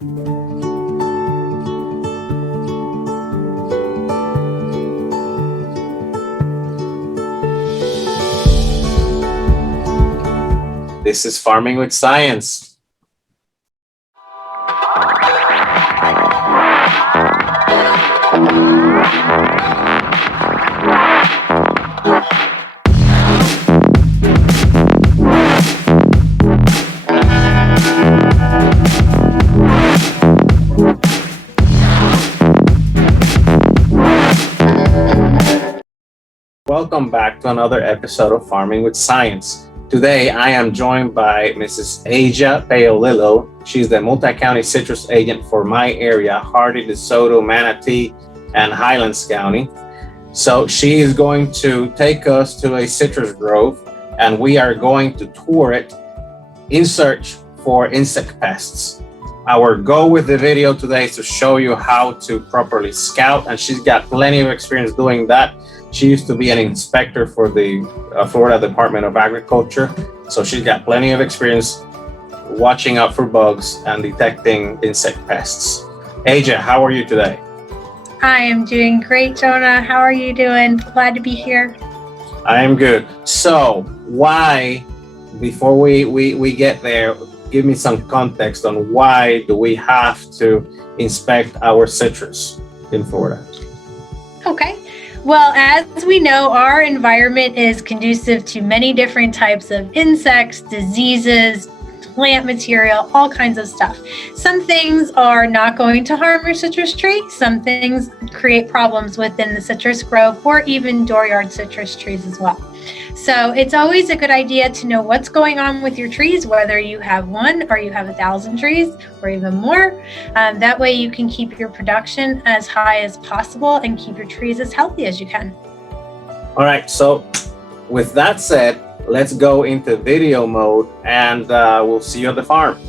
This is Farming with Science. Welcome back to another episode of Farming with Science. Today, I am joined by Mrs. Ajia Paolillo. She's the multi-county citrus agent for my area, Hardee, DeSoto, Manatee and Highlands County. So she is going to take us to a citrus grove and we are going to tour it in search for insect pests. Our goal with the video today is to show you how to properly scout, and she's got plenty of experience doing that. She used to be an inspector for the Florida Department of Agriculture, so she's got plenty of experience watching out for bugs and detecting insect pests. Ajia, how are you today? I am doing great, Jonah. How are you doing? Glad to be here. I am good. So why, before we get there, give me some context on why do we have to inspect our citrus in Florida? Okay. Well, as we know, our environment is conducive to many different types of insects, diseases, plant material, all kinds of stuff. Some things are not going to harm your citrus tree. Some things create problems within the citrus grove or even dooryard citrus trees as well. So it's always a good idea to know what's going on with your trees, whether you have one or you have 1,000 trees or even more. That way you can keep your production as high as possible and keep your trees as healthy as you can. All right, so with that said, let's go into video mode and we'll see you at the farm.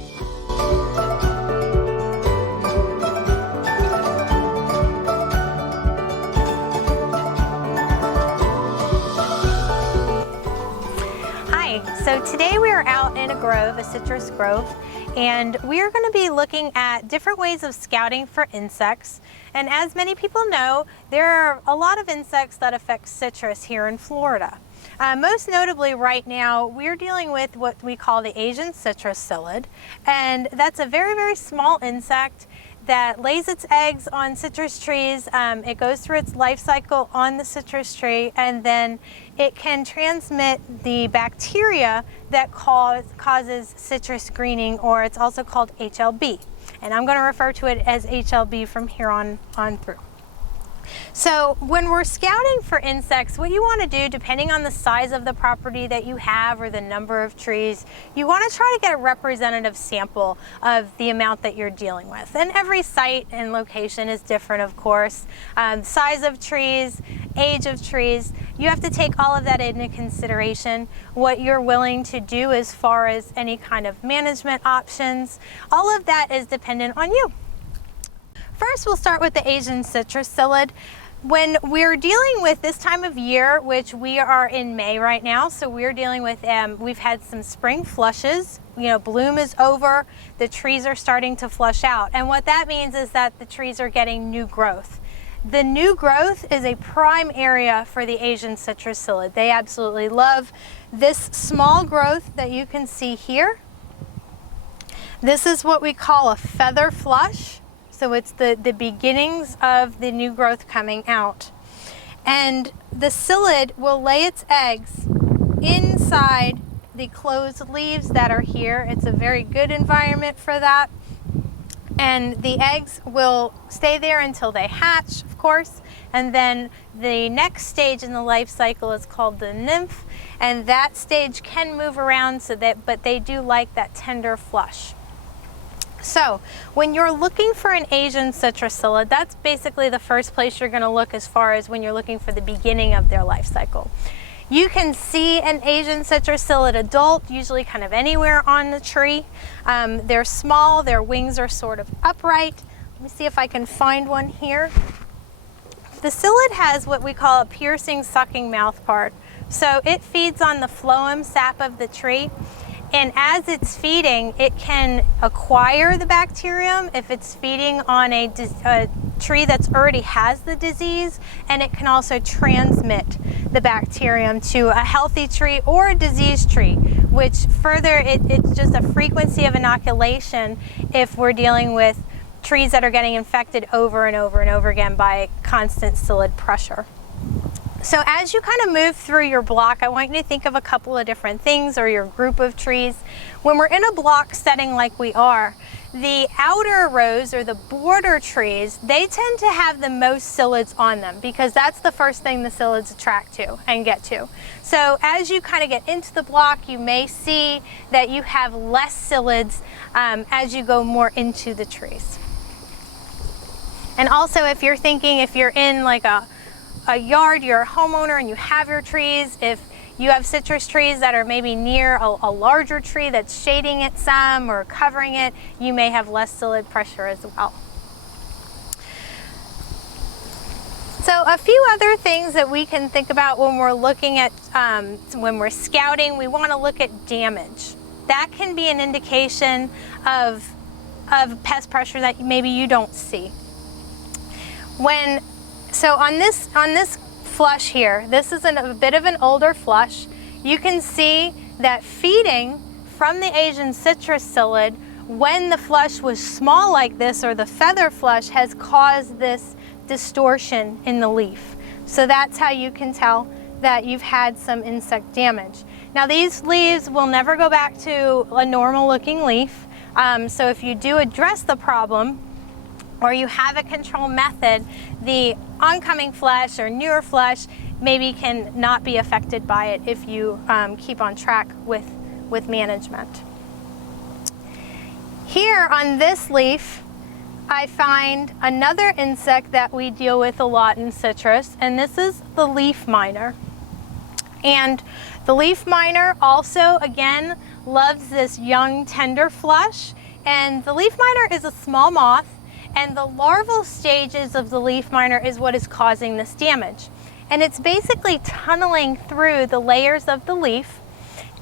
So today we are out in a grove, a citrus grove, and we are going to be looking at different ways of scouting for insects. And as many people know, there are a lot of insects that affect citrus here in Florida. Most notably right now, we're dealing with what we call the Asian citrus psyllid, and that's a very, very small insect that lays its eggs on citrus trees. It goes through its life cycle on the citrus tree, and then it can transmit the bacteria that causes citrus greening, or it's also called HLB. And I'm going to refer to it as HLB from here on through. So when we're scouting for insects, what you want to do, depending on the size of the property that you have or the number of trees, you want to try to get a representative sample of the amount that you're dealing with. And every site and location is different, of course. Size of trees, age of trees, you have to take all of that into consideration. What you're willing to do as far as any kind of management options, all of that is dependent on you. First, we'll start with the Asian citrus psyllid. When we're dealing with this time of year, which we are in May right now, so we're dealing with, we've had some spring flushes, bloom is over, the trees are starting to flush out. And what that means is that the trees are getting new growth. The new growth is a prime area for the Asian citrus psyllid. They absolutely love this small growth that you can see here. This is what we call a feather flush. So it's the beginnings of the new growth coming out. And the psyllid will lay its eggs inside the closed leaves that are here. It's a very good environment for that. And the eggs will stay there until they hatch, of course. And then the next stage in the life cycle is called the nymph. And that stage can move around, but they do like that tender flush. So when you're looking for an Asian citrus psyllid, that's basically the first place you're going to look as far as when you're looking for the beginning of their life cycle. You can see an Asian citrus psyllid adult, usually kind of anywhere on the tree. They're small, their wings are sort of upright. Let me see if I can find one here. The psyllid has what we call a piercing sucking mouth part. So it feeds on the phloem sap of the tree. And as it's feeding, it can acquire the bacterium if it's feeding on a tree that's already has the disease, and it can also transmit the bacterium to a healthy tree or a diseased tree, which further, it's just a frequency of inoculation if we're dealing with trees that are getting infected over and over and over again by constant psyllid pressure. So as you kind of move through your block, I want you to think of a couple of different things, or your group of trees. When we're in a block setting like we are, the outer rows or the border trees, they tend to have the most psyllids on them because that's the first thing the psyllids attract to and get to. So as you kind of get into the block, you may see that you have less psyllids as you go more into the trees. And also, if you're thinking, if you're in like a yard, you're a homeowner and you have your trees, if you have citrus trees that are maybe near a larger tree that's shading it some or covering it, you may have less psyllid pressure as well. So a few other things that we can think about when we're looking at, when we're scouting, we want to look at damage. That can be an indication of pest pressure that maybe you don't see. So on this flush here, this is a bit of an older flush. You can see that feeding from the Asian citrus psyllid, when the flush was small like this, or the feather flush, has caused this distortion in the leaf. So that's how you can tell that you've had some insect damage. Now these leaves will never go back to a normal looking leaf. So if you do address the problem, or you have a control method, the oncoming flush or newer flush maybe can not be affected by it if you keep on track with management. Here on this leaf, I find another insect that we deal with a lot in citrus, and this is the leaf miner. And the leaf miner also, again, loves this young, tender flush. And the leaf miner is a small moth, and the larval stages of the leaf miner is what is causing this damage. And it's basically tunneling through the layers of the leaf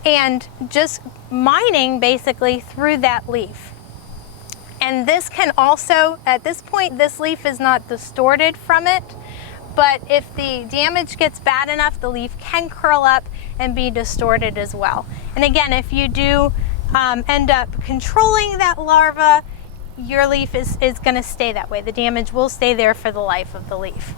and just mining basically through that leaf. And this can also, at this point, this leaf is not distorted from it, but if the damage gets bad enough, the leaf can curl up and be distorted as well. And again, if you do end up controlling that larva, your leaf is going to stay that way. The damage will stay there for the life of the leaf.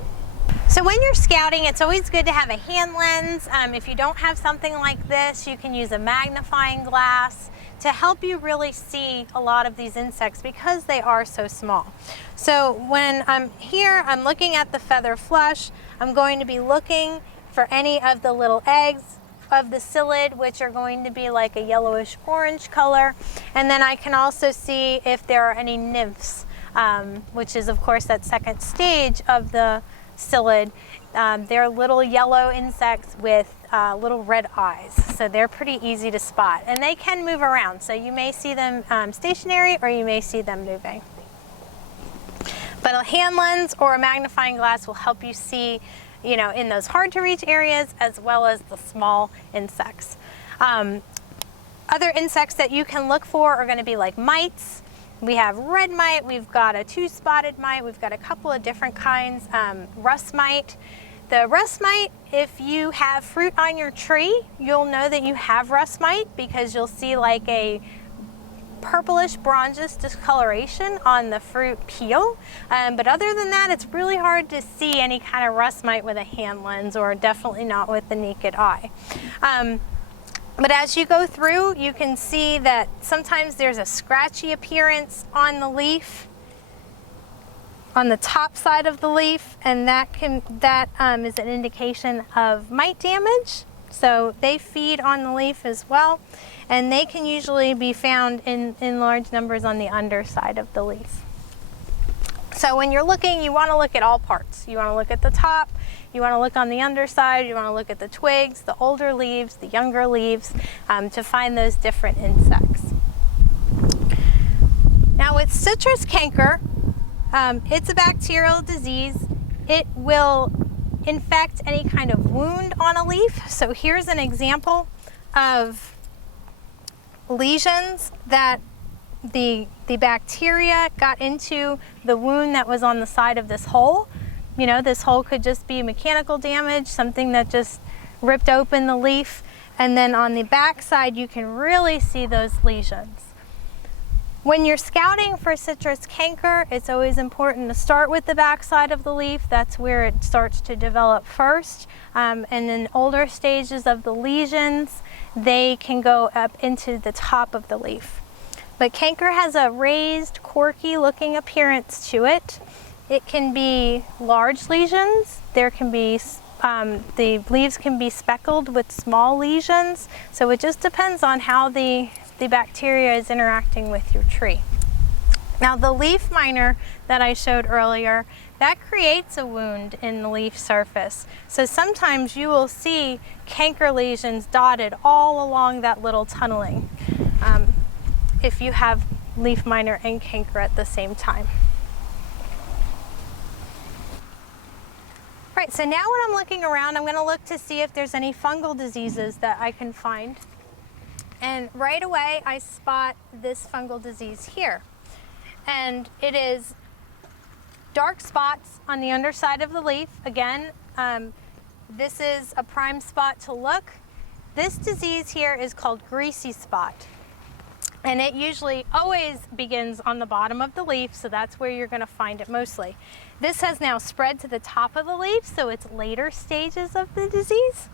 So when you're scouting, it's always good to have a hand lens. If you don't have something like this, you can use a magnifying glass to help you really see a lot of these insects because they are so small. So when I'm here, I'm looking at the feather flush. I'm going to be looking for any of the little eggs of the psyllid, which are going to be like a yellowish orange color. And then I can also see if there are any nymphs, which is of course that second stage of the psyllid. They're little yellow insects with little red eyes. So they're pretty easy to spot, and they can move around. So you may see them stationary, or you may see them moving. But a hand lens or a magnifying glass will help you see, you know, in those hard to reach areas as well as the small insects. Other insects that you can look for are going to be like mites. We have red mite, we've got a two-spotted mite, we've got a couple of different kinds, rust mite. The rust mite, if you have fruit on your tree, you'll know that you have rust mite because you'll see like a purplish bronzous discoloration on the fruit peel. But other than that, it's really hard to see any kind of rust mite with a hand lens, or definitely not with the naked eye. But as you go through, you can see that sometimes there's a scratchy appearance on the leaf, on the top side of the leaf, and that is an indication of mite damage. So they feed on the leaf as well, and they can usually be found in large numbers on the underside of the leaf. So when you're looking, you want to look at all parts. You want to look at the top, you want to look on the underside, you want to look at the twigs, the older leaves, the younger leaves, to find those different insects. Now with citrus canker, it's a bacterial disease. It will infect any kind of wound on a leaf. So here's an example of lesions that the bacteria got into the wound that was on the side of this hole. You know, this hole could just be mechanical damage, something that just ripped open the leaf. And then on the back side, you can really see those lesions. When you're scouting for citrus canker, it's always important to start with the back side of the leaf. That's where it starts to develop first. And in older stages of the lesions, they can go up into the top of the leaf. But canker has a raised, corky looking appearance to it. It can be large lesions. There can be, the leaves can be speckled with small lesions. So it just depends on how the bacteria is interacting with your tree. Now the leaf miner that I showed earlier, that creates a wound in the leaf surface. So sometimes you will see canker lesions dotted all along that little tunneling if you have leaf miner and canker at the same time. Right, so now when I'm looking around, I'm going to look to see if there's any fungal diseases that I can find. And right away, I spot this fungal disease here. And it is dark spots on the underside of the leaf. Again, this is a prime spot to look. This disease here is called greasy spot. And it usually always begins on the bottom of the leaf, so that's where you're going to find it mostly. This has now spread to the top of the leaf, so it's later stages of the disease.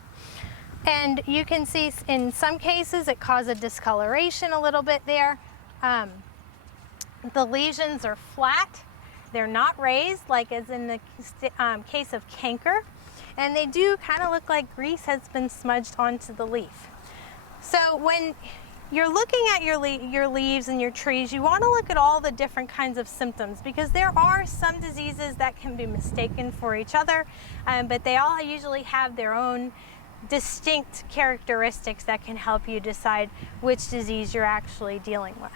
And you can see in some cases it causes discoloration a little bit there. The lesions are flat. They're not raised like as in the case of canker. And they do kind of look like grease has been smudged onto the leaf. So when you're looking at your leaves and your trees, you want to look at all the different kinds of symptoms, because there are some diseases that can be mistaken for each other, but they all usually have their own distinct characteristics that can help you decide which disease you're actually dealing with.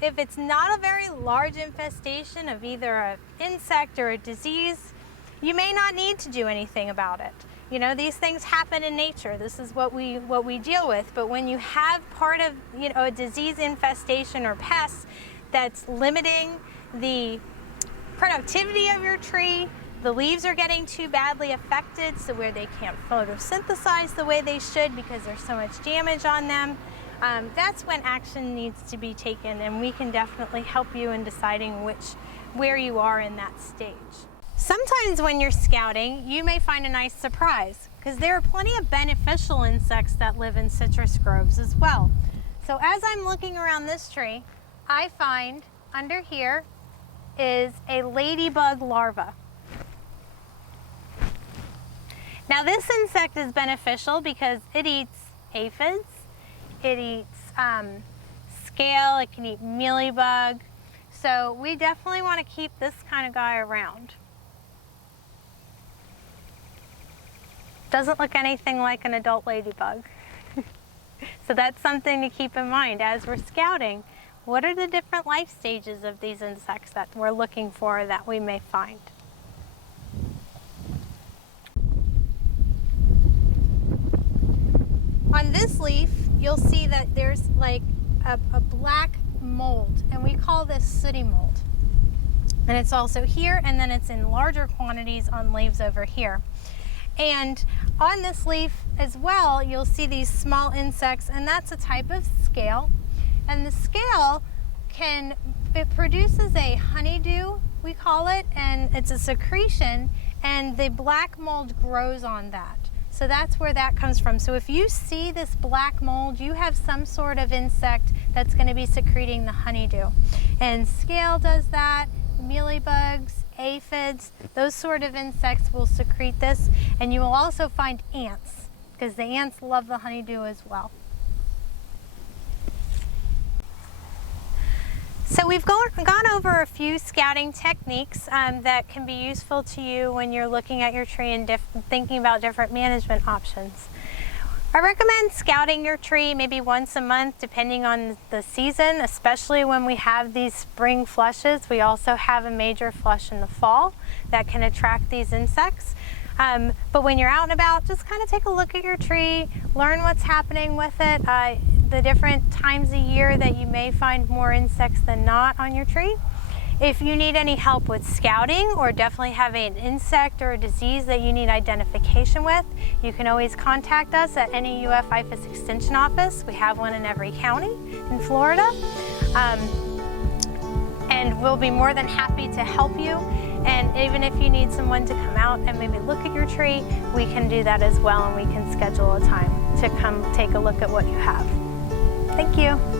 If it's not a very large infestation of either an insect or a disease, you may not need to do anything about it. You know, these things happen in nature. This is what we deal with. But when you have part of, you know, a disease infestation or pests that's limiting the productivity of your tree, the leaves are getting too badly affected, so where they can't photosynthesize the way they should because there's so much damage on them, that's when action needs to be taken, and we can definitely help you in deciding where you are in that stage. Sometimes when you're scouting, you may find a nice surprise, because there are plenty of beneficial insects that live in citrus groves as well. So as I'm looking around this tree, I find under here is a ladybug larva. Now this insect is beneficial because it eats aphids, it eats scale, it can eat mealybug. So we definitely want to keep this kind of guy around. Doesn't look anything like an adult ladybug. So that's something to keep in mind as we're scouting. What are the different life stages of these insects that we're looking for that we may find? On this leaf, you'll see that there's like a black mold, and we call this sooty mold. And it's also here, and then it's in larger quantities on leaves over here. And on this leaf as well, you'll see these small insects, and that's a type of scale. And the scale it produces a honeydew, we call it, and it's a secretion, and the black mold grows on that. So that's where that comes from. So if you see this black mold, you have some sort of insect that's going to be secreting the honeydew. And scale does that, mealybugs, aphids, those sort of insects will secrete this. And you will also find ants, because the ants love the honeydew as well. So we've gone over a few scouting techniques that can be useful to you when you're looking at your tree and thinking about different management options. I recommend scouting your tree maybe once a month depending on the season, especially when we have these spring flushes. We also have a major flush in the fall that can attract these insects. But when you're out and about, just kind of take a look at your tree, learn what's happening with it. the different times a year that you may find more insects than not on your tree. If you need any help with scouting or definitely have an insect or a disease that you need identification with, you can always contact us at any IFAS Extension office. We have one in every county in Florida. And we'll be more than happy to help you. And even if you need someone to come out and maybe look at your tree, we can do that as well, and we can schedule a time to come take a look at what you have. Thank you.